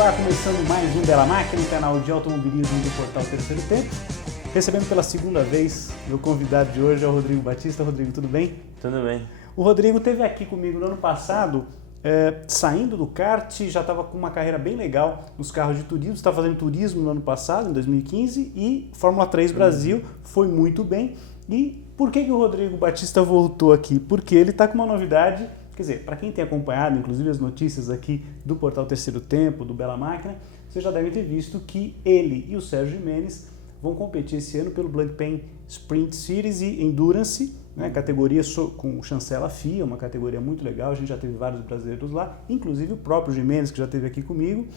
Olá, começando mais um Bela Máquina, um canal de automobilismo do portal Terceiro Tempo. Recebendo pela segunda vez, meu convidado de hoje é o Rodrigo Batista. Rodrigo, tudo bem? Tudo bem. O Rodrigo esteve aqui comigo no ano passado, saindo do kart, já estava com uma carreira bem legal nos carros de turismo, estava fazendo turismo no ano passado, em 2015, e Fórmula 3 Brasil foi muito bem. E por que o Rodrigo Batista voltou aqui? Porque ele está com uma novidade. Quer dizer, para quem tem acompanhado, inclusive, as notícias aqui do portal Terceiro Tempo, do Bela Máquina, vocês já devem ter visto que ele e o Sérgio Jimenez vão competir esse ano pelo Blancpain Sprint Series e Endurance, né, categoria com chancela FIA, uma categoria muito legal. A gente já teve vários brasileiros lá, inclusive o próprio Jimenez, que já esteve aqui comigo.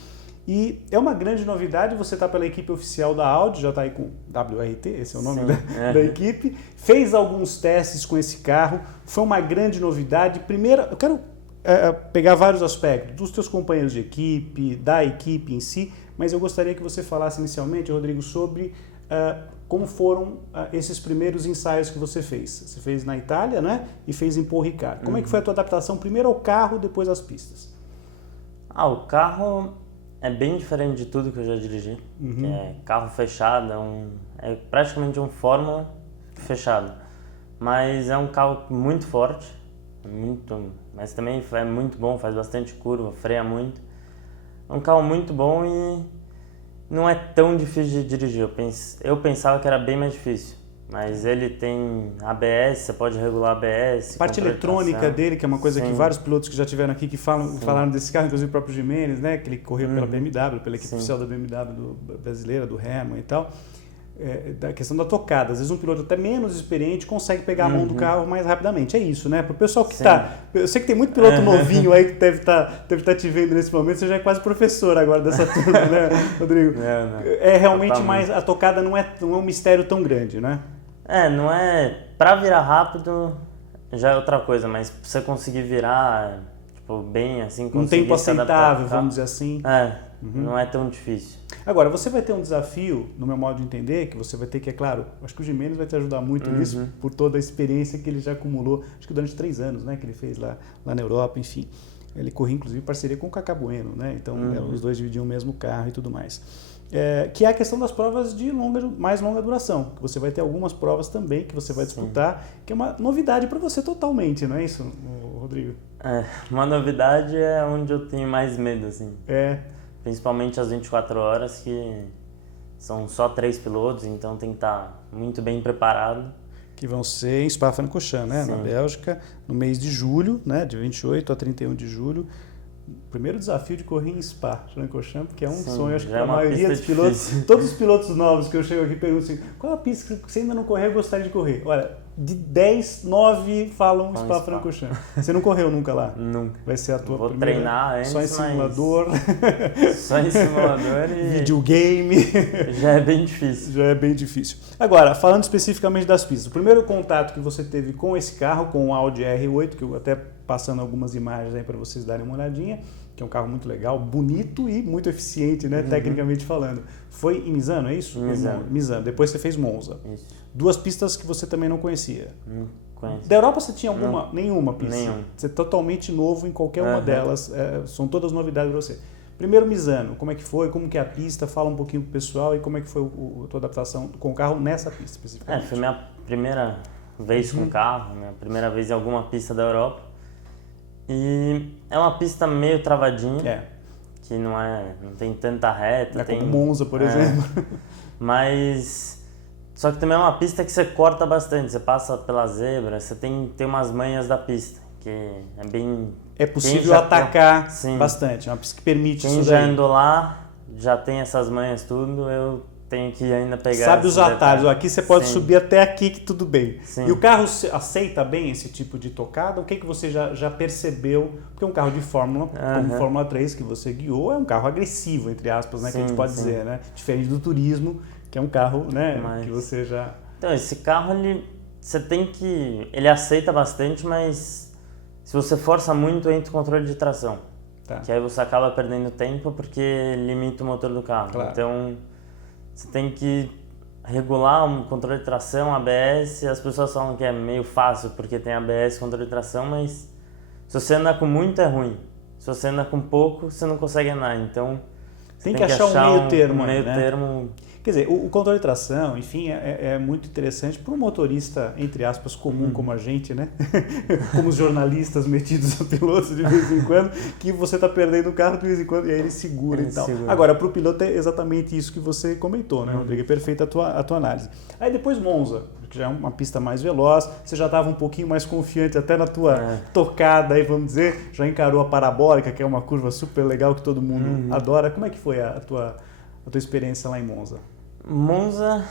E é uma grande novidade, você está pela equipe oficial da Audi, já está aí com WRT, esse é o nome da equipe, fez alguns testes com esse carro, foi uma grande novidade. Primeiro, eu quero pegar vários aspectos, dos teus companheiros de equipe, da equipe em si, mas eu gostaria que você falasse inicialmente, Rodrigo, sobre como foram esses primeiros ensaios que você fez. Você fez na Itália, né? E fez em Paul Ricard. Como é que foi a tua adaptação, primeiro ao carro, depois às pistas? O carro é bem diferente de tudo que eu já dirigi. Que é carro fechado, é praticamente um Fórmula fechado. Mas é um carro muito forte, mas também é muito bom, faz bastante curva, freia muito. É um carro muito bom e não é tão difícil de dirigir. Eu pensava que era bem mais difícil. Mas ele tem ABS, você pode regular ABS. A parte eletrônica dele, que é uma coisa que vários pilotos que já tiveram aqui que falaram desse carro, inclusive o próprio Jimenez, né, que ele correu pela BMW, pela equipe oficial da BMW brasileira, do Hamilton e tal. Da questão da tocada. Às vezes um piloto até menos experiente consegue pegar a mão do carro mais rapidamente. É isso, né? Para o pessoal que está... Eu sei que tem muito piloto novinho aí que deve estar te vendo nesse momento. Você já é quase professor agora dessa turma, né, Rodrigo? É realmente mais... A tocada não é um mistério tão grande, né? Não é... Para virar rápido já é outra coisa, mas pra você conseguir virar bem assim... Um tempo aceitável, vamos dizer assim. Não é tão difícil. Agora, você vai ter um desafio, no meu modo de entender, que você vai ter que, é claro, acho que o Jimenez vai te ajudar muito nisso, por toda a experiência que ele já acumulou, acho que durante 3 anos, né, que ele fez lá na Europa, enfim. Ele corria, inclusive, em parceria com o Cacá Bueno, né, então os dois dividiam o mesmo carro e tudo mais. Que é a questão das provas de mais longa duração, que você vai ter algumas provas também que você vai disputar, que é uma novidade para você totalmente, não é isso, Rodrigo? Uma novidade é onde eu tenho mais medo, assim. Principalmente as 24 horas, que são só 3 pilotos, então tem que estar muito bem preparado. Que vão ser em Spa-Francorchamps, né? Na Bélgica, no mês de julho, né? De 28 a 31 de julho. Primeiro desafio de correr em Spa-Francorchamps, que é um sonho, acho que para a maioria dos pilotos. Todos os pilotos novos que eu chego aqui perguntam assim, qual é a pista que você ainda não correu e gostaria de correr? Olha, de 10, 9 falam Spa-Francorchamps. Você não correu nunca lá? Nunca. Vai ser a tua Vou primeira... treinar antes, só em simulador. Só em simulador e... videogame. Já é bem difícil. Já é bem difícil. Agora, falando especificamente das pistas, o primeiro contato que você teve com esse carro, com o Audi R8, que eu até passando algumas imagens aí para vocês darem uma olhadinha, que é um carro muito legal, bonito e muito eficiente, né, tecnicamente falando. Foi em Misano, é isso? Misano. Depois você fez Monza. Isso. 2 pistas que você também não conhecia. Não conheço. Da Europa você tinha alguma? Nenhuma pista? Nenhuma. Você é totalmente novo em qualquer uma delas. São todas novidades para você. Primeiro Misano, como é que foi? Como que é a pista? Fala um pouquinho pro pessoal e como é que foi a tua adaptação com o carro nessa pista especificamente. Foi minha primeira vez com o carro, minha primeira vez em alguma pista da Europa. E é uma pista meio travadinha, que não tem tanta reta. Como Monza, por exemplo. Mas... Só que também é uma pista que você corta bastante, você passa pela zebra, você tem umas manhas da pista, que é bem... É possível atacar bastante, é uma pista que permite isso daí. Quem já andou lá, já tem essas manhas tudo, eu tenho que ainda pegar... Sabe os atalhos, aqui você pode subir até aqui que tudo bem. E o carro aceita bem esse tipo de tocada? O que você já percebeu? Porque um carro de Fórmula, como Fórmula 3 que você guiou, é um carro agressivo, entre aspas, né, que a gente pode dizer, né? Diferente do turismo, que é um carro, né, que você já... Então, esse carro, ele aceita bastante, mas se você força muito, entra o controle de tração. Que aí você acaba perdendo tempo porque limita o motor do carro. Então, você tem que regular o controle de tração, ABS. As pessoas falam que é meio fácil porque tem ABS, controle de tração, mas se você andar com muito é ruim. Se você anda com pouco, você não consegue andar. Então, Tem que achar um meio termo. Um meio né? termo. Quer dizer, o controle de tração, enfim, é muito interessante para um motorista, entre aspas, comum como a gente, né? Como os jornalistas metidos a pilotos de vez em quando, que você está perdendo o carro de vez em quando e aí ele segura e tal. Agora, para o piloto é exatamente isso que você comentou, né, Rodrigo? É perfeita a tua análise. Aí depois Monza, que já é uma pista mais veloz, você já estava um pouquinho mais confiante até na tua tocada, aí, vamos dizer, já encarou a parabólica, que é uma curva super legal que todo mundo adora. Como é que foi a tua experiência lá em Monza? Monza,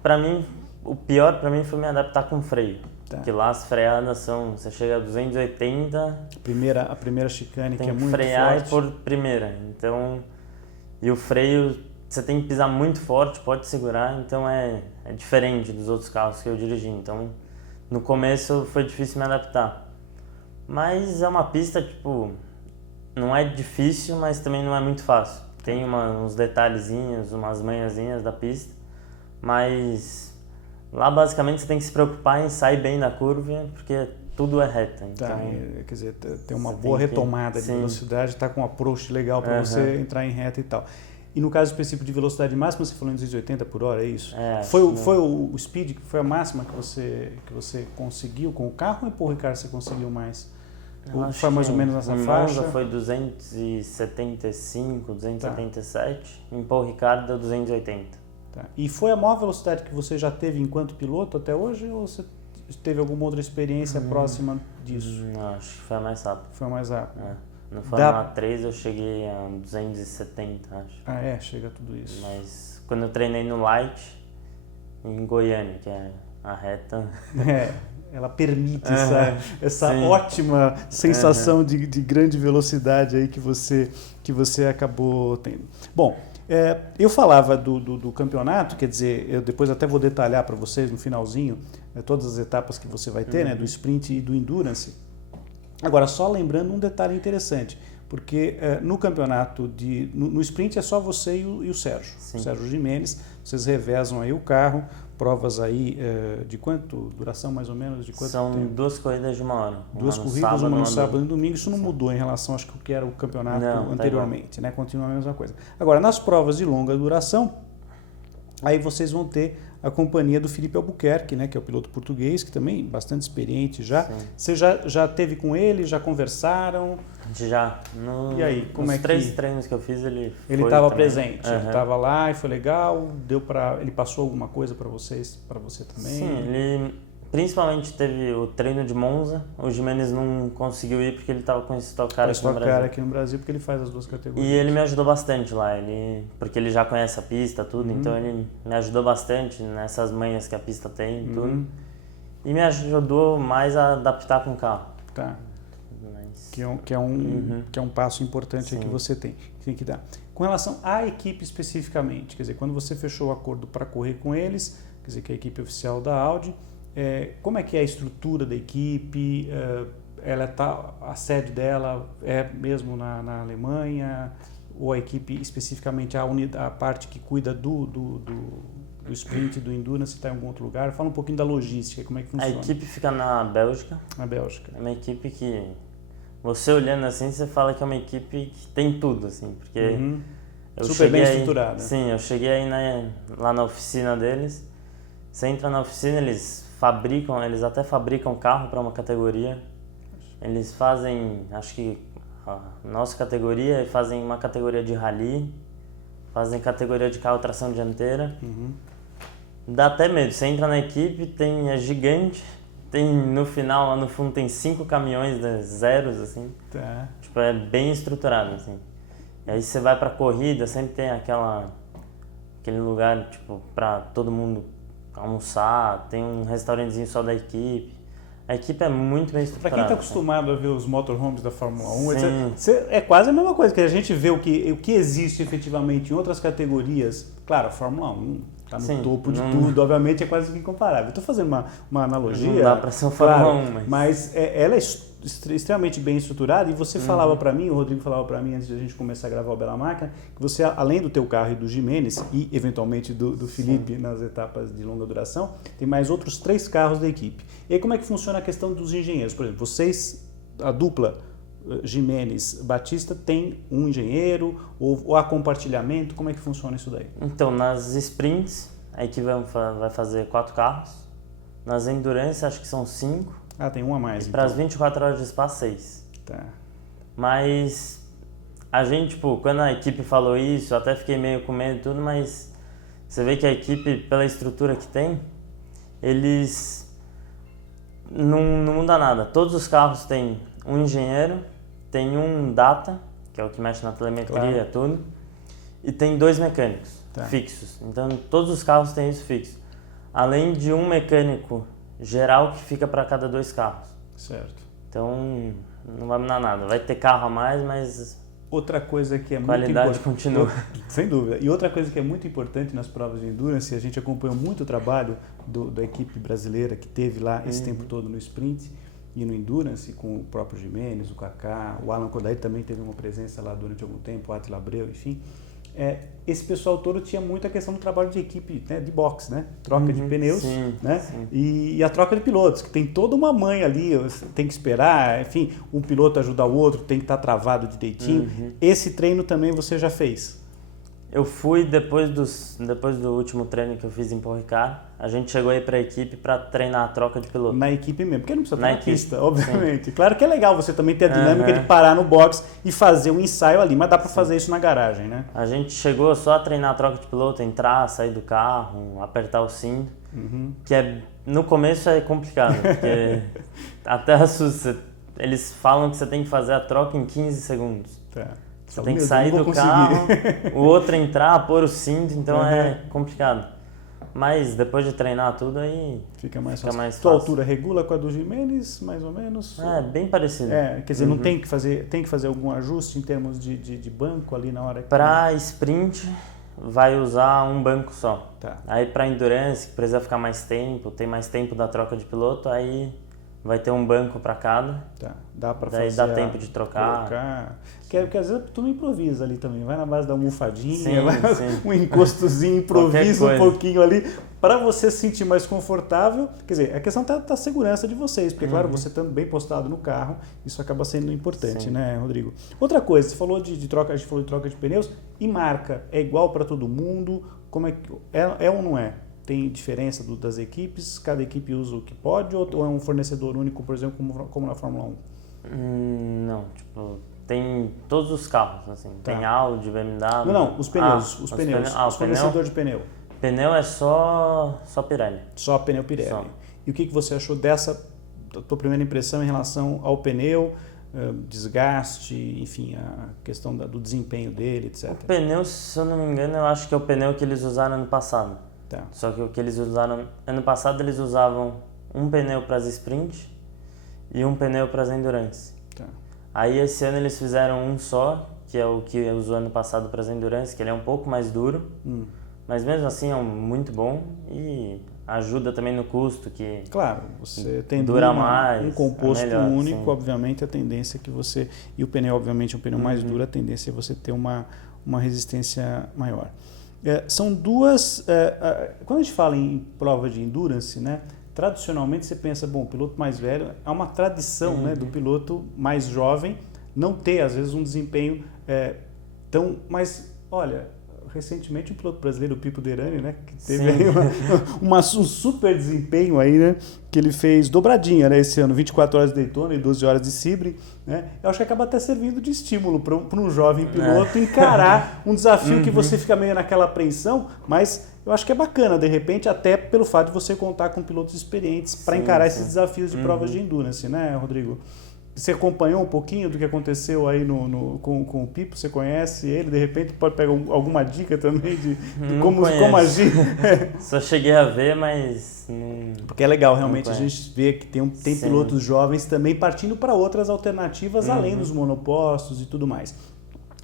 para mim, o pior para mim foi me adaptar com freio. Tá. Porque lá as freadas você chega a 280... A primeira chicane, que é muito tem que frear forte. por primeira, então... E o freio, você tem que pisar muito forte, pode segurar, então é diferente dos outros carros que eu dirigi. Então, no começo foi difícil me adaptar. Mas é uma pista, tipo, não é difícil, mas também não é muito fácil. Tem uns detalhezinhos, umas manhãzinhas da pista, mas lá basicamente você tem que se preocupar em sair bem da curva, porque tudo é reta. Então, quer dizer, tem uma boa retomada de velocidade, está com um approach legal para você entrar em reta e tal. E no caso específico de velocidade máxima, você falou em 280 por hora, é isso? Foi o speed que foi a máxima que você conseguiu com o carro ou em Paul Ricard você conseguiu mais? Foi mais ou menos nessa faixa? Monza foi 275, 277, em Paul Ricard deu 280. Tá. E foi a maior velocidade que você já teve enquanto piloto até hoje ou você teve alguma outra experiência próxima disso? Não, acho que foi a mais rápido. Foi a mais rápido. No Fórmula 3 eu cheguei a 270, acho. Chega a tudo isso. Mas quando eu treinei no Light, em Goiânia, que é a reta... Ela permite essa ótima sensação de grande velocidade aí que você acabou tendo. Bom, eu falava do campeonato, quer dizer, eu depois até vou detalhar para vocês no finalzinho todas as etapas que você vai ter, né, do sprint e do endurance. Agora, só lembrando um detalhe interessante, porque no campeonato, no sprint é só você e o Sérgio, o Sérgio Gimenez, vocês revezam aí o carro, provas aí de quanto? Duração mais ou menos? De quanto São tempo? 2 corridas de 1 hora. Duas corridas, uma no sábado e no domingo. Isso não mudou em relação, acho que o que era o campeonato anteriormente, né? Continua a mesma coisa. Agora, nas provas de longa duração, aí vocês vão ter a companhia do Felipe Albuquerque, né? Que é o piloto português, que também é bastante experiente já. Sim. Você já teve com ele, já conversaram? Já. E aí, como nos 3 treinos que eu fiz, ele estava presente, ele estava lá e foi legal, ele passou alguma coisa para você também? Sim, ele principalmente teve o treino de Monza, o Gimenez não conseguiu ir porque ele estava com esse Stock Car aqui no Brasil, porque ele faz as duas categorias. E ele me ajudou bastante lá, porque ele já conhece a pista, tudo, então ele me ajudou bastante nessas manhas que a pista tem, tudo. E me ajudou mais a adaptar com o carro. Tá. Que é um passo importante que você tem que dar. Com relação à equipe especificamente, quer dizer, quando você fechou o acordo para correr com eles, quer dizer, que é a equipe oficial da Audi, como é que é a estrutura da equipe? A sede dela é mesmo na Alemanha? Ou a equipe especificamente, a parte que cuida do sprint, do endurance, está em algum outro lugar? Fala um pouquinho da logística, como é que funciona. A equipe fica na Bélgica. Na Bélgica. É uma equipe que, você olhando assim, você fala que é uma equipe que tem tudo, assim, porque... Super bem estruturada. Sim, eu cheguei aí lá na oficina deles. Você entra na oficina, eles até fabricam carro para uma categoria. Eles fazem, acho que a nossa categoria, e fazem uma categoria de rally, fazem categoria de carro tração dianteira. Dá até medo, você entra na equipe, é gigante, no final, lá no fundo, tem 5 caminhões zeros, assim. Tá. Tipo, é bem estruturado, assim. E aí você vai pra corrida, sempre tem aquele lugar, tipo, pra todo mundo almoçar, tem um restaurantezinho só da equipe. A equipe é muito bem estruturada. Para quem está acostumado a ver os motorhomes da Fórmula 1, é quase a mesma coisa, que a gente vê o que existe efetivamente em outras categorias. Claro, a Fórmula 1 está no topo de tudo, obviamente é quase que incomparável. Estou fazendo uma analogia. Não dá para ser um Fórmula 1, mas ela é extremamente bem estruturada, e você falava para mim, o Rodrigo falava para mim antes de a gente começar a gravar o Bela Máquina, que você, além do teu carro e do Gimenez e eventualmente do Felipe nas etapas de longa duração, tem mais outros 3 carros da equipe. E aí como é que funciona a questão dos engenheiros? Por exemplo, vocês, a dupla, Jimenez Batista tem um engenheiro ou há compartilhamento? Como é que funciona isso daí? Então, nas sprints, a equipe vai fazer 4 carros. Nas endurance, acho que são 5. Ah, tem um a mais. E então. para as 24 horas de Spa, 6. Tá. Mas a gente, tipo, quando a equipe falou isso, eu até fiquei meio com medo e tudo, mas você vê que a equipe, pela estrutura que tem, eles não muda nada. Todos os carros têm um engenheiro, tem um data, que é o que mexe na telemetria, tudo, e tem 2 mecânicos fixos. Então, todos os carros têm isso fixo. Além de um mecânico geral que fica para cada 2 carros. Certo. Então, não vai mudar nada. Vai ter carro a mais, mas outra coisa que é muito qualidade continua. Sem dúvida. E outra coisa que é muito importante nas provas de endurance, a gente acompanhou muito o trabalho da equipe brasileira que teve lá esse tempo todo no sprint e no endurance, com o próprio Jimenez, o Kaká, o Alan Kodair também teve uma presença lá durante algum tempo, o Attila Abreu, enfim. Esse pessoal todo tinha muito a questão do trabalho de equipe, né, de boxe, né? Troca de pneus, né? Sim. E a troca de pilotos, que tem toda uma manha ali, tem que esperar, enfim, um piloto ajudar o outro, tem que estar travado direitinho. Esse treino também você já fez? Eu fui depois do último treino que eu fiz em Paul Ricard, a gente chegou aí para a equipe para treinar a troca de piloto. Na equipe mesmo, porque não precisa estar na equipe, pista, obviamente. Sim. Claro que é legal você também ter a dinâmica de parar no box e fazer um ensaio ali, mas dá para fazer isso na garagem, né? A gente chegou só a treinar a troca de piloto, entrar, sair do carro, apertar o cinto, que no começo é complicado, porque até assusta. Eles falam que você tem que fazer a troca em 15 segundos. Tá. Você tem que sair do carro, o outro entrar, pôr o cinto, então é complicado. Mas depois de treinar tudo, aí fica mais fácil. Sua altura regula com a do Jimenez, mais ou menos? É, bem parecido. Quer dizer, não tem que fazer algum ajuste em termos de banco ali na hora que... Para sprint, vai usar um banco só. Tá. Aí para endurance, que precisa ficar mais tempo, tem mais tempo da troca de piloto, aí vai ter um banco para cada. Tá. Dá para fazer. Daí dá tempo de trocar. Porque às vezes tu não improvisa ali também, vai na base da almofadinha, sim. um encostozinho, improvisa um pouquinho ali, para você se sentir mais confortável. Quer dizer, a questão tá da segurança de vocês, porque claro, você estando bem postado no carro, isso acaba sendo importante, né, Rodrigo? Outra coisa, você falou de troca, a gente falou de troca de pneus, e marca, é igual para todo mundo? Como é que é ou não é? Tem diferença das equipes? Cada equipe usa o que pode ou é um fornecedor único, por exemplo, como na Fórmula 1? Não, tipo, tem todos os carros, assim, tem Audi, BMW... Não, os pneus, os pneus, os fornecedores de pneu. Pneu é só Pirelli. Só pneu Pirelli. Só. E o que você achou da tua primeira impressão em relação ao pneu, desgaste, enfim, a questão do desempenho dele, etc? O pneu, se eu não me engano, eu acho que é o pneu que eles usaram ano passado. Tá. Só que o que eles usaram... Ano passado eles usavam um pneu para as sprint e um pneu para as endurance. Tá. Aí esse ano eles fizeram um só, que é o que usou ano passado para as endurance, que ele é um pouco mais duro, mas mesmo assim é muito bom e ajuda também no custo, que claro, você tem dura mais, um composto melhor, único, sim. Obviamente a tendência é que você, e o pneu obviamente é um pneu mais duro, a tendência é você ter uma resistência maior. São duas, quando a gente fala em prova de endurance, né, tradicionalmente você pensa, bom, o piloto mais velho, há uma tradição né, do piloto mais jovem não ter às vezes um desempenho tão, mas olha, recentemente o piloto brasileiro, o Pipo Derani, né, que teve aí um super desempenho aí, né, que ele fez dobradinha, né, esse ano, 24 horas de Daytona e 12 horas de Sebring, né, eu acho que acaba até servindo de estímulo para um jovem piloto encarar um desafio que você fica meio naquela apreensão, mas eu acho que é bacana, de repente, até pelo fato de você contar com pilotos experientes para encarar esses desafios de provas de endurance, né, Rodrigo? Você acompanhou um pouquinho do que aconteceu aí com o Pipo? Você conhece ele? De repente pode pegar alguma dica também de como agir? Só cheguei a ver, mas... Porque é legal realmente a gente ver que tem pilotos jovens também partindo para outras alternativas além dos monopostos e tudo mais.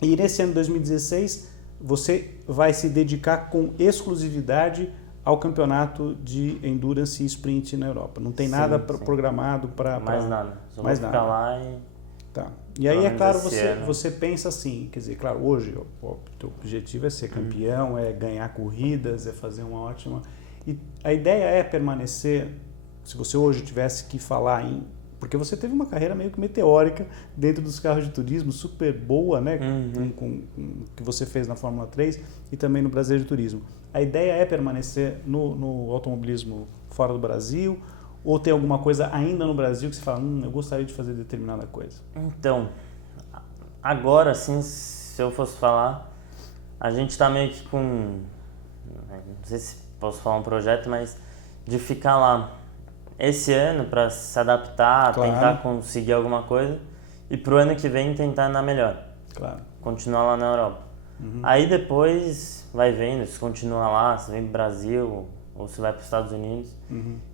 E nesse ano de 2016 você vai se dedicar com exclusividade ao campeonato de Endurance e Sprint na Europa. Não tem nada programado para... Mais nada. Só mais vou nada. Ficar lá e... Tá. E aí, é claro, você pensa assim, quer dizer, claro, hoje o teu objetivo é ser campeão, é ganhar corridas, é fazer uma ótima... E a ideia é permanecer, se você hoje tivesse que falar em Porque você teve uma carreira meio que meteórica dentro dos carros de turismo, super boa, né? Com o que você fez na Fórmula 3 e também no Brasileiro de Turismo. A ideia é permanecer no automobilismo fora do Brasil? Ou tem alguma coisa ainda no Brasil que você fala, eu gostaria de fazer determinada coisa? Então, agora sim, se eu fosse falar, a gente está meio que com, não sei se posso falar um projeto, mas de ficar lá esse ano para se adaptar, Claro. tentar conseguir alguma coisa e pro ano que vem tentar andar melhor. Claro. Continuar lá na Europa. Aí depois vai vendo se continua lá, se vem pro Brasil ou se vai para os Estados Unidos.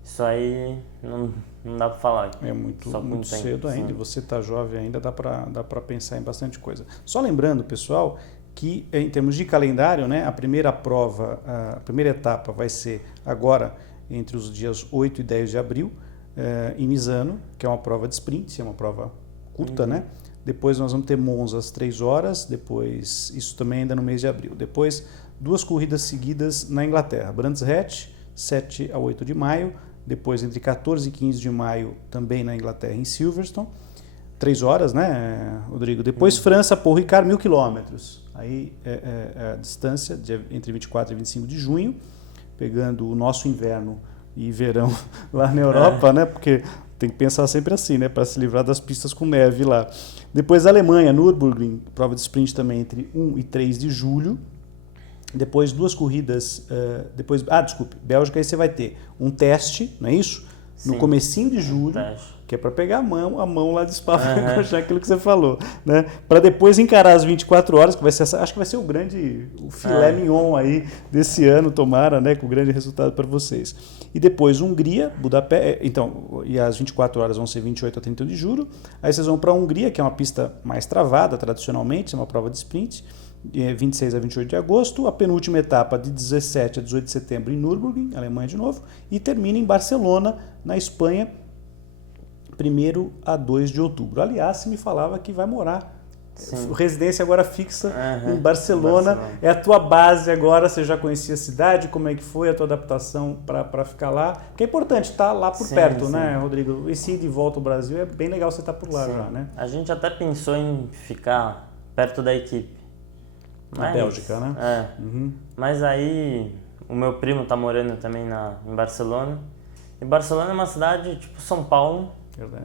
Isso aí não dá para falar. É muito tempo, cedo ainda, sim. e você está jovem ainda, dá para pensar em bastante coisa. Só lembrando, pessoal, que em termos de calendário, né, a primeira prova, a primeira etapa vai ser agora entre os dias 8 e 10 de abril, em Misano, que é uma prova de sprint, é uma prova curta, né? Depois nós vamos ter Monza às 3 horas, depois, isso também ainda no mês de abril. Depois, 2 corridas seguidas na Inglaterra, Brands Hatch, 7 a 8 de maio, depois entre 14 e 15 de maio também na Inglaterra, em Silverstone, 3 horas, né, Rodrigo? Depois França, Paul Ricard, 1.000 quilômetros. Aí é a distância entre 24 e 25 de junho, pegando o nosso inverno e verão lá na Europa, né? Porque tem que pensar sempre assim, né? Para se livrar das pistas com neve lá. Depois Alemanha, Nürburgring, prova de sprint também entre 1 e 3 de julho. Depois 2 corridas, Bélgica, aí você vai ter um teste, não é isso? Sim. No comecinho de julho, que é para pegar a mão lá de Spa, para encaixar aquilo que você falou, né? Para depois encarar as 24 horas, que vai ser acho que vai ser o filé mignon aí desse ano, tomara, né, com o grande resultado para vocês. E depois Hungria, Budapeste, então, e as 24 horas vão ser 28 a 31 de julho. Aí vocês vão para a Hungria, que é uma pista mais travada tradicionalmente, é uma prova de sprint, 26 a 28 de agosto, a penúltima etapa de 17 a 18 de setembro em Nürburgring, Alemanha de novo, e termina em Barcelona, na Espanha, 1º a 2 de outubro. Aliás, você me falava que vai morar, residência agora fixa em Barcelona, é a tua base agora, você já conhecia a cidade, como é que foi a tua adaptação para ficar lá? Que é importante estar lá por perto, né, Rodrigo? E se ir de volta ao Brasil, é bem legal você estar por lá já, né? A gente até pensou em ficar perto da equipe. Na Bélgica, né? Mas aí o meu primo tá morando também em Barcelona. E Barcelona é uma cidade tipo São Paulo,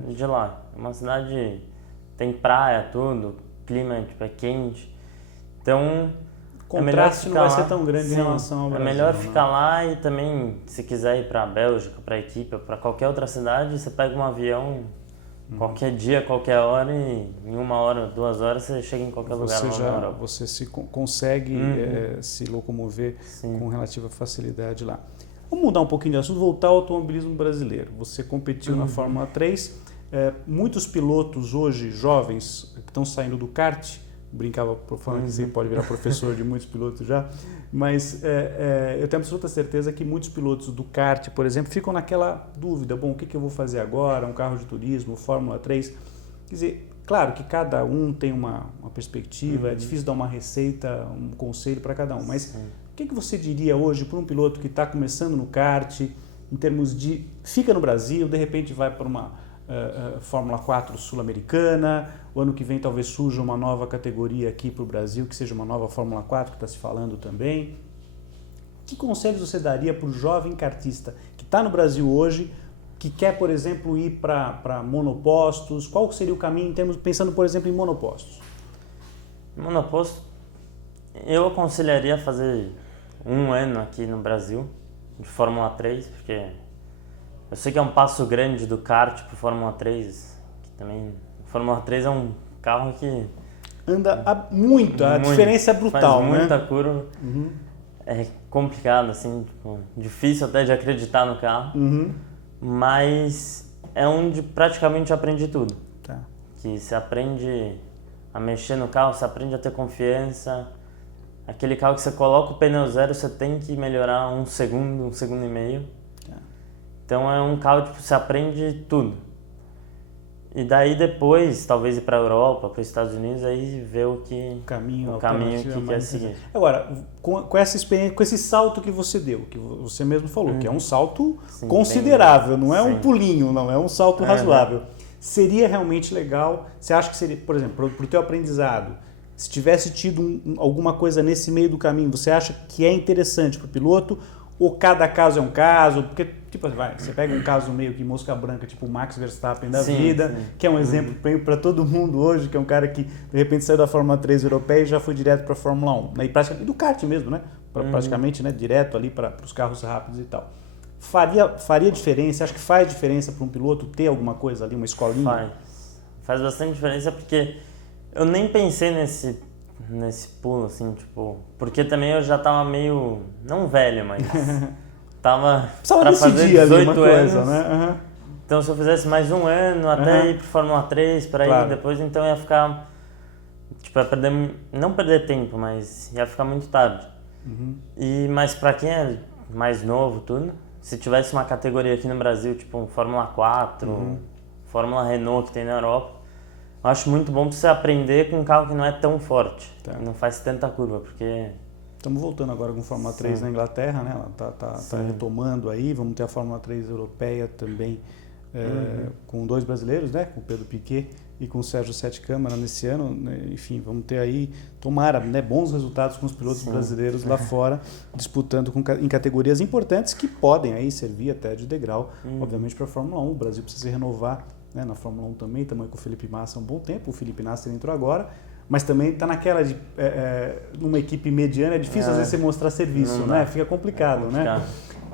de lá. É uma cidade, tem praia, tudo, clima tipo, é quente. Então, o contraste não vai ser tão grande em relação ao Brasil. É melhor ficar lá e também, se quiser ir para a Bélgica, para a equipe, ou para qualquer outra cidade, você pega um avião qualquer dia, qualquer hora, e em 1 hora, 2 horas você chega em qualquer lugar na Europa. Você consegue se locomover com relativa facilidade lá. Vamos mudar um pouquinho de assunto, voltar ao automobilismo brasileiro. Você competiu na Fórmula 3. Muitos pilotos hoje, jovens, que estão saindo do kart, brincava falando que você pode virar professor de muitos pilotos já, mas eu tenho absoluta certeza que muitos pilotos do kart, por exemplo, ficam naquela dúvida, o que eu vou fazer agora, um carro de turismo, Fórmula 3, quer dizer, claro que cada um tem uma perspectiva, é difícil dar uma receita, um conselho para cada um, mas o que você diria hoje para um piloto que está começando no kart, em termos de, fica no Brasil, de repente vai para uma Fórmula 4 sul-americana, o ano que vem talvez surja uma nova categoria aqui para o Brasil, que seja uma nova Fórmula 4 que está se falando também. Que conselhos você daria para o jovem kartista que está no Brasil hoje, que quer, por exemplo, ir para monopostos? Qual seria o caminho em termos, pensando, por exemplo, em monopostos? Monoposto, eu aconselharia fazer 1 ano aqui no Brasil, de Fórmula 3, porque eu sei que é um passo grande do kart para Fórmula 3, que também, Fórmula 3 é um carro que anda muito, a diferença é brutal, faz muita curva, é complicado, assim, tipo, difícil até de acreditar no carro, mas é onde praticamente aprende tudo, que você aprende a mexer no carro, você aprende a ter confiança. Aquele carro que você coloca o pneu zero, você tem que melhorar 1 segundo, 1 segundo e meio. Então é um carro que você aprende tudo. E daí depois, talvez ir para a Europa, para os Estados Unidos, aí ver o caminho que quer seguir. Agora, com essa experiência, com esse salto que você deu, que você mesmo falou, que é um salto considerável, não é um pulinho, não é um salto razoável. seria realmente legal? Você acha que seria, por exemplo, para o teu aprendizado, se tivesse tido alguma coisa nesse meio do caminho, você acha que é interessante para o piloto? Ou cada caso é um caso? Porque, tipo, você pega um caso meio que mosca branca, tipo o Max Verstappen da vida, que é um exemplo para todo mundo hoje, que é um cara que de repente saiu da Fórmula 3 europeia e já foi direto para a Fórmula 1. Né? E praticamente do kart mesmo, né? Praticamente, né? Direto ali para os carros rápidos e tal. Faria diferença? Acho que faz diferença para um piloto ter alguma coisa ali, uma escolinha? Faz bastante diferença, porque eu nem pensei nesse pulo, assim, tipo... Porque também eu já tava meio... Não velho, mas... tava pra fazer 18 anos. Né? Então, se eu fizesse mais um ano, até ir pro Fórmula 3, para ir depois, então ia ficar... Tipo, ia perder... Não perder tempo, mas ia ficar muito tarde. Mas pra quem é mais novo, tudo... Se tivesse uma categoria aqui no Brasil, tipo um Fórmula 4, Fórmula Renault que tem na Europa, eu acho muito bom pra você aprender com um carro que não é tão forte, não faz tanta curva, porque... Estamos voltando agora com a Fórmula 3 na Inglaterra, né? Ela tá retomando aí, vamos ter a Fórmula 3 europeia também, com 2 brasileiros, né? Com o Pedro Piquet e com o Sérgio Sete Câmara nesse ano, né? Enfim, vamos ter aí, tomara, né, bons resultados com os pilotos brasileiros lá fora, disputando em categorias importantes que podem aí servir até de degrau, obviamente, para a Fórmula 1. O Brasil precisa se renovar, né, na Fórmula 1 também, também com o Felipe Massa há um bom tempo, o Felipe Nasser entrou agora, mas também está naquela de, numa equipe mediana, é difícil às vezes você mostrar serviço, né? Fica complicado, né?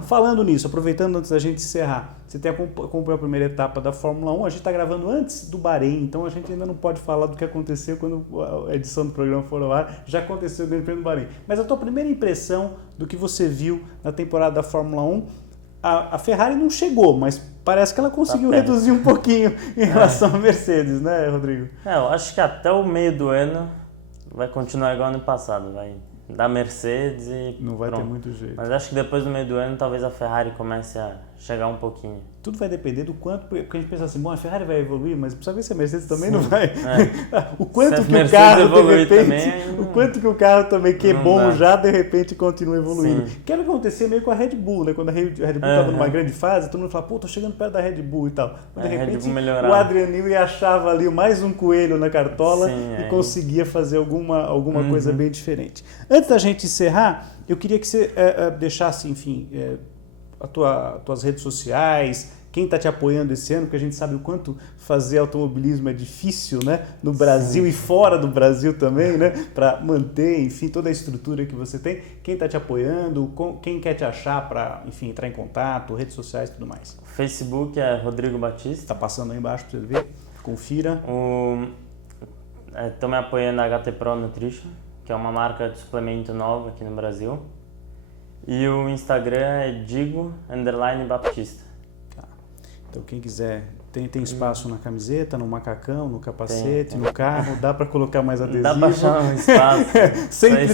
Falando nisso, aproveitando antes da gente encerrar, você tem acompanhado a primeira etapa da Fórmula 1, a gente está gravando antes do Bahrein, então a gente ainda não pode falar do que aconteceu quando a edição do programa for ao ar, já aconteceu o Grande Prêmio do Bahrein. Mas a tua primeira impressão do que você viu na temporada da Fórmula 1, a Ferrari não chegou, mas parece que ela conseguiu reduzir um pouquinho em relação à Mercedes, né, Rodrigo? Eu acho que até o meio do ano vai continuar igual ano passado, vai da Mercedes e não vai ter muito jeito. Mas acho que depois do meio do ano talvez a Ferrari comece a chegar um pouquinho. Tudo vai depender do quanto, porque a gente pensa assim, bom, a Ferrari vai evoluir, mas precisa ver se a Mercedes também não vai. O quanto que o carro de repente, também, o quanto que o carro também que é bom já de repente continua evoluindo. Que era acontecer meio com a Red Bull, né? Quando a Red Bull estava numa grande fase, todo mundo fala, pô, tô chegando perto da Red Bull e tal. De repente o Adrian Newey achava ali mais um coelho na cartola e conseguia fazer alguma coisa bem diferente. Antes da gente encerrar, eu queria que você deixasse, enfim, tuas redes sociais, quem está te apoiando esse ano, porque a gente sabe o quanto fazer automobilismo é difícil, né? No Brasil e fora do Brasil também, né? Para manter, enfim, toda a estrutura que você tem. Quem está te apoiando, quem quer te achar para, enfim, entrar em contato, redes sociais e tudo mais. O Facebook é Rodrigo Batista. Está passando aí embaixo para você ver, confira. Estou me apoiando a HT Pro Nutrition, que é uma marca de suplemento nova aqui no Brasil. E o Instagram é Digo_Baptista. Tá. Então quem quiser, tem espaço na camiseta, no macacão, no capacete, no carro, dá para colocar mais adesivo. Dá para achar um espaço. sempre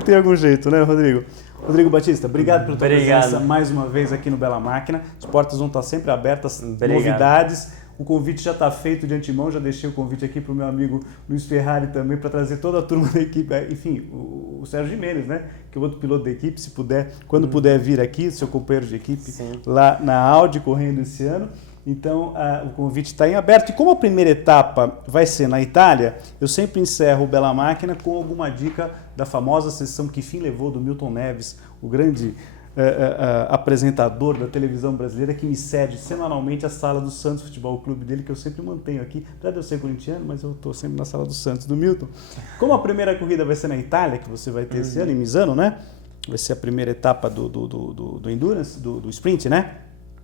tem algum jeito, né, Rodrigo? Rodrigo Batista, obrigado pela tua presença mais uma vez aqui no Bela Máquina. As portas vão estar sempre abertas, novidades. O convite já está feito de antemão, já deixei o convite aqui para o meu amigo Luiz Ferrari também, para trazer toda a turma da equipe, enfim, o Sérgio Jimenez, né, que é o outro piloto da equipe, se puder, quando puder vir aqui, seu companheiro de equipe, lá na Audi, correndo esse ano. Então, o convite está em aberto. E como a primeira etapa vai ser na Itália, eu sempre encerro o Bela Máquina com alguma dica da famosa sessão Que Fim Levou, do Milton Neves, o grande apresentador da televisão brasileira, que me cede semanalmente a sala do Santos Futebol Clube dele, que eu sempre mantenho aqui, apesar de eu ser corintiano, mas eu estou sempre na sala do Santos, do Milton. Como a primeira corrida vai ser na Itália, que você vai ter esse ano, em Misano, né? Vai ser a primeira etapa do Endurance, do Sprint, né?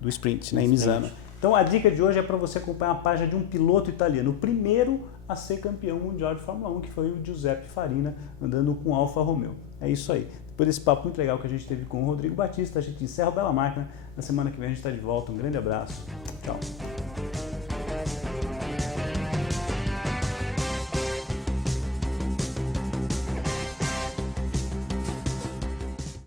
Do Sprint, né? Em Misano. Então a dica de hoje é para você acompanhar a página de um piloto italiano, o primeiro a ser campeão mundial de Fórmula 1, que foi o Giuseppe Farina, andando com Alfa Romeo. É isso aí. Depois desse papo muito legal que a gente teve com o Rodrigo Batista, a gente encerra o Bela Máquina. Na semana que vem a gente está de volta. Um grande abraço. Tchau.